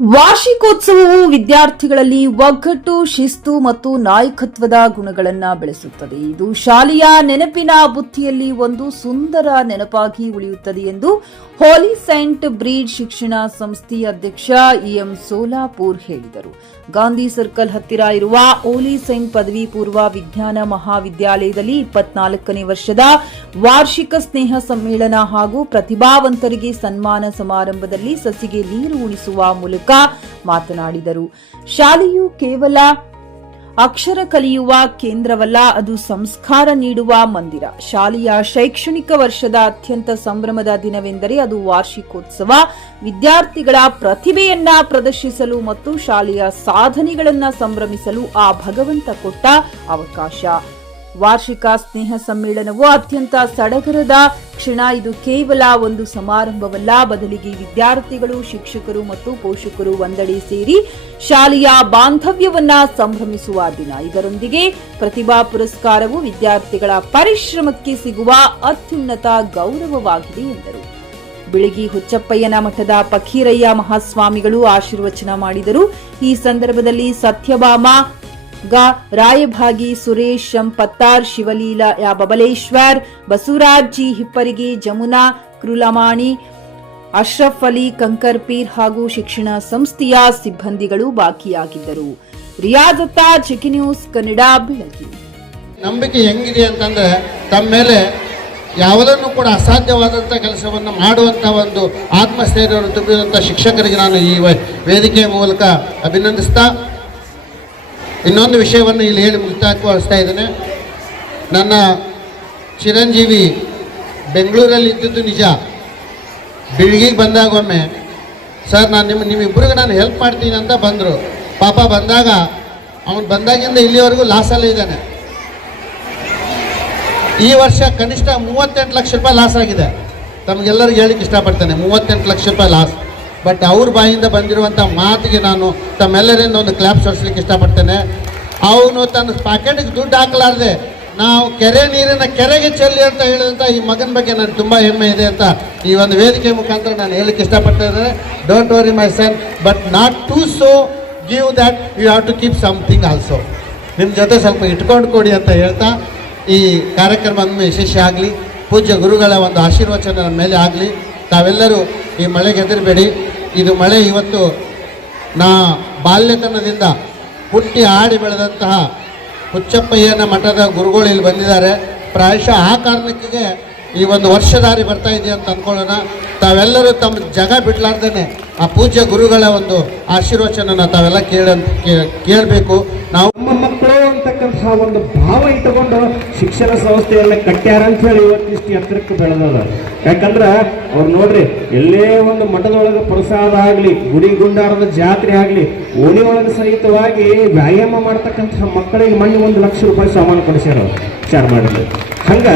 ವಾರ್ಷಿಕೋತ್ಸವವು ವಿದ್ಯಾರ್ಥಿಗಳಲ್ಲಿ ಒಗ್ಗಟ್ಟು, ಶಿಸ್ತು ಮತ್ತು ನಾಯಕತ್ವದ ಗುಣಗಳನ್ನು ಬೆಳೆಸುತ್ತದೆ. ಇದು ಶಾಲೆಯ ನೆನಪಿನ ಬುತ್ತಿಯಲ್ಲಿ ಒಂದು ಸುಂದರ ನೆನಪಾಗಿ ಉಳಿಯುತ್ತದೆ ಎಂದು ಹೋಲಿ ಸೈಂಟ್ ಬ್ರೀಡ್ ಶಿಕ್ಷಣ ಸಂಸ್ಥೆಯ ಅಧ್ಯಕ್ಷ ಎಂ ಸೋಲಾಪುರ್ ಹೇಳಿದರು. ಗಾಂಧಿ ಸರ್ಕಲ್ ಹತ್ತಿರ ಇರುವ ಹೋಲಿ ಸೈಂಟ್ ಪದವಿ ಪೂರ್ವ ವಿಜ್ಞಾನ ಮಹಾವಿದ್ಯಾಲಯದಲ್ಲಿ 24ನೇ ವರ್ಷದ ವಾರ್ಷಿಕ ಸ್ನೇಹ ಸಮ್ಮೇಳನ ಹಾಗೂ ಪ್ರತಿಭಾವಂತರಿಗೆ ಸನ್ಮಾನ ಸಮಾರಂಭದಲ್ಲಿ ಸಸಿಗೆ ನೀರು ಉಣಿಸುವ ಮೂಲಕ ಮಾತನಾಡಿದರು. ಶಾಲೆಯು ಕೇವಲ ಅಕ್ಷರ ಕಲಿಯುವ ಕೇಂದ್ರವಲ್ಲ, ಅದು ಸಂಸ್ಕಾರ ನೀಡುವ ಮಂದಿರ. ಶಾಲೆಯ ಶೈಕ್ಷಣಿಕ ವರ್ಷದ ಅತ್ಯಂತ ಸಂಭ್ರಮದ ದಿನವೆಂದರೆ ಅದು ವಾರ್ಷಿಕೋತ್ಸವ. ವಿದ್ಯಾರ್ಥಿಗಳ ಪ್ರತಿಭೆಯನ್ನ ಪ್ರದರ್ಶಿಸಲು ಮತ್ತು ಶಾಲೆಯ ಸಾಧನೆಗಳನ್ನು ಸಂಭ್ರಮಿಸಲು ಆ ಭಗವಂತ ಕೊಟ್ಟ ಅವಕಾಶ. ವಾರ್ಷಿಕ ಸ್ನೇಹ ಸಮ್ಮೇಳನವು ಅತ್ಯಂತ ಸಡಗರದ ಕ್ಷಣ. ಇದು ಕೇವಲ ಒಂದು ಸಮಾರಂಭವಲ್ಲ, ಬದಲಿಗೆ ವಿದ್ಯಾರ್ಥಿಗಳು, ಶಿಕ್ಷಕರು ಮತ್ತು ಪೋಷಕರು ಒಂದೆಡೆ ಸೇರಿ ಶಾಲೆಯ ಬಾಂಧವ್ಯವನ್ನ ಸಂಭ್ರಮಿಸುವ ದಿನ. ಇದರೊಂದಿಗೆ ಪ್ರತಿಭಾ ಪುರಸ್ಕಾರವು ವಿದ್ಯಾರ್ಥಿಗಳ ಪರಿಶ್ರಮಕ್ಕೆ ಸಿಗುವ ಅತ್ಯುನ್ನತ ಗೌರವವಾಗಿದೆ ಎಂದರು. ಬಿಳಗಿ ಹುಚ್ಚಪ್ಪಯ್ಯನ ಮಠದ ಫಕೀರಯ್ಯ ಮಹಾಸ್ವಾಮಿಗಳು ಆಶೀರ್ವಚನ ಮಾಡಿದರು. ಈ ಸಂದರ್ಭದಲ್ಲಿ ಸತ್ಯಭಾಮ ರಾಯಭಾಗಿ, ಸುರೇಶ್ ಪತ್ತಾರ್, ಶಿವಲೀಲಾ ಬಬಲೇಶ್ವರ್, ಬಸವರಾಜ್ ಜಿ ಹಿಪ್ಪರಿಗೆ, ಜಮುನಾ ಕೃಲಮಾಣಿ, ಅಶ್ರಫ್ ಅಲಿ ಕಂಕರ್ಪೀರ್ ಹಾಗೂ ಶಿಕ್ಷಣ ಸಂಸ್ಥೆಯ ಸಿಬ್ಬಂದಿಗಳು ಭಾಗಿಯಾಗಿದ್ದರು. ರಿಯಾಜತ್ತಾ, ಜಿಕೆ ನ್ಯೂಸ್ ಕನ್ನಡ, ಬೆಳಗಿ. ನಂಬಿಕೆ ಹೆಂಗಿದೆ ಅಂತಂದ್ರೆ ತಮ್ಮ ಮೇಲೆ ಯಾವುದನ್ನು ಕೂಡ ಅಸಾಧ್ಯವಾದಂಥ ಕೆಲಸವನ್ನು ಮಾಡುವಂಥ ಒಂದು ಆತ್ಮಸ್ಥೈರ್ಯವನ್ನು ತುಂಬಿದಂಥ ಶಿಕ್ಷಕರಿಗೆ ನಾನು ಈ ವೇದಿಕೆಯ ಮೂಲಕ ಅಭಿನಂದಿಸ್ತಾ ಇನ್ನೊಂದು ವಿಷಯವನ್ನು ಇಲ್ಲಿ ಹೇಳಿ ಮುಕ್ತಾಯಗೊಳಿಸ್ತಾ ಇದ್ದೇನೆ. ನನ್ನ ಚಿರಂಜೀವಿ ಬೆಂಗಳೂರಲ್ಲಿ ಇದ್ದಿದ್ದು ನಿಜ. ಬೆಳಗಿಗೆ ಬಂದಾಗ ಒಮ್ಮೆ ಸರ್ ನಾನು ನಿಮ್ಮಿಬ್ಬರಿಗೆ ನಾನು ಹೆಲ್ಪ್ ಮಾಡ್ತೀನಿ ಅಂತ ಬಂದರು. ಪಾಪ ಬಂದಾಗ ಅವನು ಬಂದಾಗಿಂದ ಇಲ್ಲಿವರೆಗೂ ಲಾಸಲ್ಲೇ ಇದ್ದಾನೆ. ಈ ವರ್ಷ ಕನಿಷ್ಠ 38 ಲಕ್ಷ ರೂಪಾಯಿ ಲಾಸ್ ಆಗಿದೆ. ತಮಗೆಲ್ಲರಿಗೂ ಹೇಳಿಕ್ಕೆ ಇಷ್ಟಪಡ್ತೇನೆ, 38 ಲಕ್ಷ ರೂಪಾಯಿ ಲಾಸ್. ಬಟ್ ಅವ್ರ ಬಾಯಿಂದ ಬಂದಿರುವಂಥ ಮಾತಿಗೆ ನಾನು ತಮ್ಮೆಲ್ಲರಿಂದ ಒಂದು ಕ್ಲಾಪ್ಸ್ ಹೊಡಿಸ್ಲಿಕ್ಕೆ ಇಷ್ಟಪಡ್ತೇನೆ. ಅವನು ತನ್ನ ಪ್ಯಾಕೆಟ್ಗೆ ದುಡ್ಡು ಹಾಕಲಾರ್ದೆ ನಾವು ಕೆರೆ ನೀರಿನ ಕೆರೆಗೆ ಚೆಲ್ಲಿ ಅಂತ ಹೇಳಿದಂಥ ಈ ಮಗನ ಬಗ್ಗೆ ನನಗೆ ತುಂಬ ಹೆಮ್ಮೆ ಇದೆ ಅಂತ ಈ ಒಂದು ವೇದಿಕೆ ಮುಖಾಂತರ ನಾನು ಹೇಳಕ್ಕೆ ಇಷ್ಟಪಡ್ತಾ ಇದ್ದೇನೆ. Don't worry my son, but not to so give that you have to keep something also. ನಿಮ್ಮ ಜೊತೆ ಸ್ವಲ್ಪ ಇಟ್ಕೊಂಡು ಕೊಡಿ ಅಂತ ಹೇಳ್ತಾ ಈ ಕಾರ್ಯಕ್ರಮ ಯಶಸ್ವಿ ಆಗಲಿ. ಪೂಜ್ಯ ಗುರುಗಳ ಒಂದು ಆಶೀರ್ವಚನ ನನ್ನ ಮೇಲೆ ಆಗಲಿ. ತಾವೆಲ್ಲರೂ ಈ ಮಳೆಗೆ ಹೆದರಬೇಡಿ. ಇದು ಮಳೆ ಇವತ್ತು ನಾ ಬಾಲ್ಯತನದಿಂದ ಹುಟ್ಟಿ ಆಡಿ ಬೆಳೆದಂತಹ ಹುಚ್ಚಪ್ಪಯ್ಯನ ಮಠದ ಗುರುಗಳು ಇಲ್ಲಿ ಬಂದಿದ್ದಾರೆ. ಪ್ರಾಯಶಃ ಆ ಕಾರಣಕ್ಕೆ ಈ ಒಂದು ವರ್ಷದಾರಿ ಬರ್ತಾ ಇದೆ ಅಂತ ಅಂದ್ಕೊಳ್ಳೋಣ. ತಾವೆಲ್ಲರೂ ತಮ್ಮ ಜಾಗ ಬಿಡಲಾರ್ದೇ ಆ ಪೂಜ್ಯ ಗುರುಗಳ ಒಂದು ಆಶೀರ್ವಚನ ತಾವೆಲ್ಲ ಕೇಳಬೇಕು. ನಾವು ನಮ್ಮ ಮಕ್ಕಳು ಅಂತಕ್ಕಂತಹ ಒಂದು ಭಾವ ಇಟ್ಟುಕೊಂಡು ಶಿಕ್ಷಣ ಸಂಸ್ಥೆಯನ್ನ ಕಟ್ಟ್ಯಾರ ಅಂತ ಹೇಳಿ ಇವತ್ತಿಷ್ಟು ಎತ್ತರಕ್ಕೆ ಬೆಳೆದದ. ಯಾಕಂದ್ರೆ ಅವ್ರು ನೋಡ್ರಿ, ಎಲ್ಲೇ ಒಂದು ಮಠದೊಳಗೆ ಪ್ರಸಾದ ಆಗಲಿ, ಗುಡಿ ಗುಂಡಾರದ ಜಾತ್ರೆ ಆಗಲಿ, ಓಣಿ ಒಳಗೆ ಸಹಿತವಾಗಿ ವ್ಯಾಯಾಮ ಮಾಡ್ತಕ್ಕಂತಹ ಮಕ್ಕಳಿಗೆ ಮೊನ್ನೆ 1 ಲಕ್ಷ ರೂಪಾಯಿ ಸಾಮಾನು ಕೊಡಿಸ್ಯಾರ ವಿಚಾರ ಮಾಡಿದ್ರು. ಹಂಗ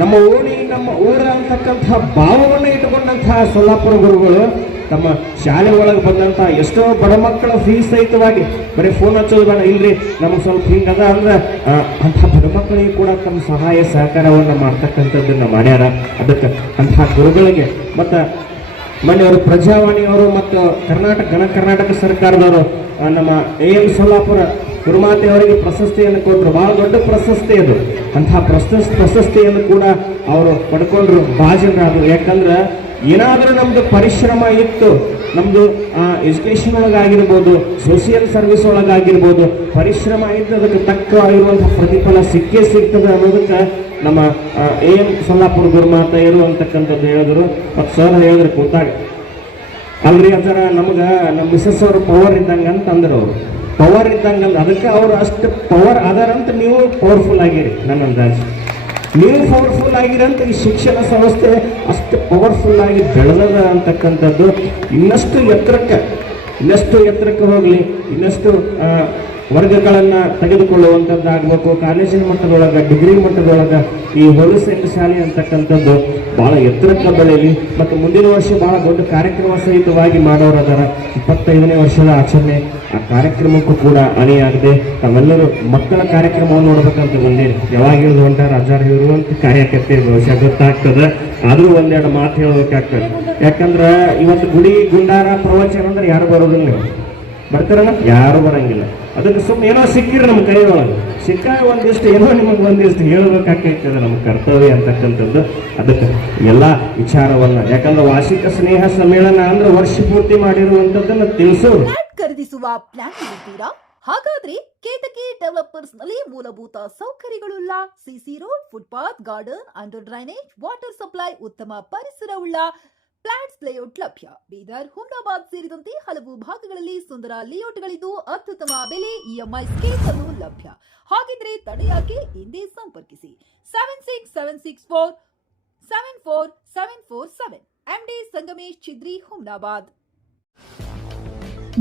ನಮ್ಮ ಓಣಿ, ನಮ್ಮ ಊರ ಅಂತಕ್ಕಂತಹ ಭಾವವನ್ನು ಇಟ್ಟುಕೊಂಡಂತಹ ಸೊಲ್ಲಾಪುರ ಗುರುಗಳು ತಮ್ಮ ಶಾಲೆ ಒಳಗೆ ಬಂದಂಥ ಎಷ್ಟೋ ಬಡ ಮಕ್ಕಳ ಫೀಸ್ ಸಹಿತವಾಗಿ ಬರೀ ಫೋನ್ ಹಚ್ಚೋದು ಬೇಡ, ಇಲ್ರಿ ನಮಗೆ ಸ್ವಲ್ಪ ಹಿಂಗದ ಅಂದ್ರೆ ಅಂಥ ಬಡ ಮಕ್ಕಳಿಗೆ ಕೂಡ ತಮ್ಮ ಸಹಾಯ ಸಹಕಾರವನ್ನು ಮಾಡ್ತಕ್ಕಂಥದ್ದನ್ನು ಮಾಡ್ಯಾರ. ಅದಕ್ಕೆ ಅಂತಹ ಗುರುಗಳಿಗೆ ಮತ್ತು ಮನೆಯವರು ಪ್ರಜಾವಾಣಿಯವರು ಮತ್ತು ಕರ್ನಾಟಕ ಸರ್ಕಾರದವರು ನಮ್ಮ ಎಂ ಸೊಲ್ಲಾಪುರ ಗುರುಮಾತೆಯವರಿಗೆ ಪ್ರಶಸ್ತಿಯನ್ನು ಕೊಟ್ಟರು. ಭಾಳ ದೊಡ್ಡ ಪ್ರಶಸ್ತಿ ಅದು. ಅಂತಹ ಪ್ರಶಸ್ತಿಯನ್ನು ಕೂಡ ಅವರು ಪಡ್ಕೊಂಡ್ರು. ಭಾಜನರಾದರು. ಯಾಕಂದ್ರೆ ಏನಾದರೂ ನಮ್ಮದು ಪರಿಶ್ರಮ ಇತ್ತು, ನಮ್ಮದು ಎಜುಕೇಷನ್ ಒಳಗಾಗಿರ್ಬೋದು, ಸೋಷಿಯಲ್ ಸರ್ವಿಸ್ ಒಳಗಾಗಿರ್ಬೋದು, ಪರಿಶ್ರಮ ಇದ್ದು ಅದಕ್ಕೆ ತಕ್ಕ ಆಗಿರುವಂಥ ಪ್ರತಿಫಲ ಸಿಕ್ಕೇ ಸಿಗ್ತದೆ ಅನ್ನೋದಕ್ಕೆ ನಮ್ಮ ಎಂ ಸೊಲ್ಲಾಪುರ ಗುರುಮಾತೆಯರು ಅಂತಕ್ಕಂಥದ್ದು ಹೇಳಿದ್ರು. ಮತ್ತು ಸರ್ ಹೇಳಿದ್ರು ಕೂತಾಗ, ಅಲ್ರಿ ಅದರ ನಮ್ಗೆ ನಮ್ಮ ಮಿಸಸ್ ಅವರು ಪವರ್ ಇದ್ದಂಗೆ ಅಂತ ಅಂದರು. ಅವರು ಪವರ್ ಇದ್ದಂಗೆ ಅಂದ, ಅದಕ್ಕೆ ಅವರು ಅಷ್ಟು ಪವರ್ ಅದಾರಂತ ನೀವು ಪವರ್ಫುಲ್ ಆಗಿರಿ. ನನ್ನ ಅಂದಾಜು ನೀವು ಪವರ್ಫುಲ್ ಆಗಿರಂತ ಈ ಶಿಕ್ಷಣ ಸಂಸ್ಥೆ ಅಷ್ಟು ಪವರ್ಫುಲ್ ಆಗಿ ಬೆಳೆದದ ಅಂತಕ್ಕಂಥದ್ದು. ಇನ್ನಷ್ಟು ಎತ್ತರಕ್ಕೆ ಹೋಗಲಿ, ಇನ್ನಷ್ಟು ವರ್ಗಗಳನ್ನ ತೆಗೆದುಕೊಳ್ಳುವಂಥದ್ದಾಗಬೇಕು. ಕಾಲೇಜಿನ ಮಟ್ಟದೊಳಗೆ, ಡಿಗ್ರಿ ಮಟ್ಟದೊಳಗೆ ಈ ಹೋಲಿಸೆಂಟ್ ಶಾಲೆ ಅಂತಕ್ಕಂಥದ್ದು ಬಹಳ ಎತ್ತರಕ್ಕೆ ಬೆಳೆಯಲಿ ಮತ್ತು ಮುಂದಿನ ವರ್ಷ ಬಹಳ ದೊಡ್ಡ ಕಾರ್ಯಕ್ರಮ ಸಹಿತವಾಗಿ ಮಾಡೋರದಾರ. 25ನೇ ವರ್ಷದ ಆಚರಣೆ ಆ ಕಾರ್ಯಕ್ರಮಕ್ಕೂ ಕೂಡ ಅಣಿಯಾಗದೆ ತಾವೆಲ್ಲರೂ ಮಕ್ಕಳ ಕಾರ್ಯಕ್ರಮವನ್ನು ನೋಡ್ಬೇಕಂತ ಬಂದೇನೆ. ಯಾವಾಗ ಹೇಳಿದ್ರು ಹೊಂಟಾರ ಅಜ್ಜಾರ್ ಇರುವಂತ ಕಾರ್ಯಕರ್ತೆ ಬಹುಶಃ ಗೊತ್ತಾಗ್ತದೆ. ಆದ್ರೂ ಒಂದೆರಡು ಮಾತು ಹೇಳ್ಬೇಕಾಗ್ತದೆ. ಯಾಕಂದ್ರೆ ಇವತ್ತು ಗುಡಿ ಗುಂಡಾರ ಪ್ರವಚನ ಅಂದ್ರೆ ಯಾರು ಬರೋದಿಲ್ಲ. ಬರ್ತಾರಲ್ಲ, ಯಾರು ಬರಂಗಿಲ್ಲ. ಅದಕ್ಕೆ ಸುಮ್ಮನೆ ಏನೋ ಸಿಕ್ಕಿರಿ ನಮ್ಮ ಕೈ ಒಳಗೆ ಸಿಕ್ಕಾಗ ಒಂದಿಷ್ಟು ಏನೋ ನಿಮಗೆ ಒಂದಿಷ್ಟು ಹೇಳ್ಬೇಕಾಗ್ತದೆ, ನಮ್ಮ ಕರ್ತವ್ಯ ಅಂತಕ್ಕಂಥದ್ದು. ಅದಕ್ಕೆ ಎಲ್ಲ ವಿಚಾರವನ್ನ, ಯಾಕಂದ್ರೆ ವಾರ್ಷಿಕ ಸ್ನೇಹ ಸಮ್ಮೇಳನ ಅಂದ್ರೆ ವರ್ಷ ಪೂರ್ತಿ ಮಾಡಿರುವಂತದ್ದನ್ನ ತಿಳಿಸೋರು. ಫ್ಲಾಟ್ ಖರೀದಿಸುವ ಪ್ಲಾನ್ ಇರುತ್ತೀರಾ? ಹಾಗಾದ್ರೆ ಕೇತಕಿ ಡೆವಲಪರ್ಸ್ ನಲ್ಲಿ ಮೂಲಭೂತ ಸೌಕರ್ಯಗಳುಳ್ಳ CC road, footpath, garden, under drainage, water supply, ಉತ್ತಮ ಪರಿಸರವುಳ್ಳ ಫ್ಲಾಟ್ಸ್ ಲೇಔಟ್ ಲಭ್ಯ. ಬೀದರ್, ಹುಮ್ನಾಬಾದ್ ಸೇರಿದಂತೆ ಹಲವು ಭಾಗಗಳಲ್ಲಿ ಸುಂದರ ಲೇಔಟ್ಗಳಿದ್ದು ಅತ್ಯುತ್ತಮ ಬೆಲೆ, ಇಎಂಐ ಸ್ಕೀಮ್ ಅನ್ನು ಲಭ್ಯ. ಹಾಗಿದ್ರೆ ತಡೆಯಾಕೆ? ಹಿಂದೆ ಸಂಪರ್ಕಿಸಿ 7676474747 MD ಸಂಗಮೇಶ್ ಚಿದ್ರಿ, ಹುಮ್ನಾಬಾದ್.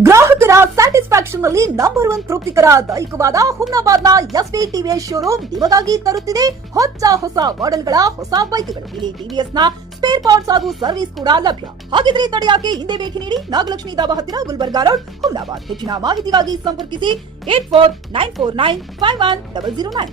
ಗ್ರಾಹಕರ ಸ್ಯಾಟಿಸ್ಫ್ಯಾಕ್ಷನ್ ನಲ್ಲಿ ನಂಬರ್ 1 ತೃಪ್ತಿಕರ ದಾಯಕವಾದ ಹುಮ್ನಾಬಾದ್ನ ಎಸ್ವಿ ಟಿವಿಎಸ್ ಶೋರೂಮ್ ನಿಮಗಾಗಿ ತರುತ್ತಿದೆ ಹೊಸ ಮಾಡೆಲ್ಗಳ ಹೊಸ ಬೈಕ್ಗಳು. ಇಲ್ಲಿ ಟಿವಿಎಸ್ ನ ಸ್ಪೇರ್ ಪಾರ್ಟ್ಸ್ ಹಾಗೂ ಸರ್ವಿಸ್ ಕೂಡ ಲಭ್ಯ. ಹಾಗಿದ್ರೆ ತಡೆಯಾಕೆ? ಹಿಂದೆ ಭೇಟಿ ನೀಡಿ. ನಾಗಲಕ್ಷ್ಮಿ ಧಾಬಾ ಹತ್ತಿರ, ಗುಲ್ಬರ್ಗಾ ರೋಡ್, ಹುಮ್ನಾಬಾದ್. ಹೆಚ್ಚಿನ ಮಾಹಿತಿಗಾಗಿ ಸಂಪರ್ಕಿಸಿ 8494951009.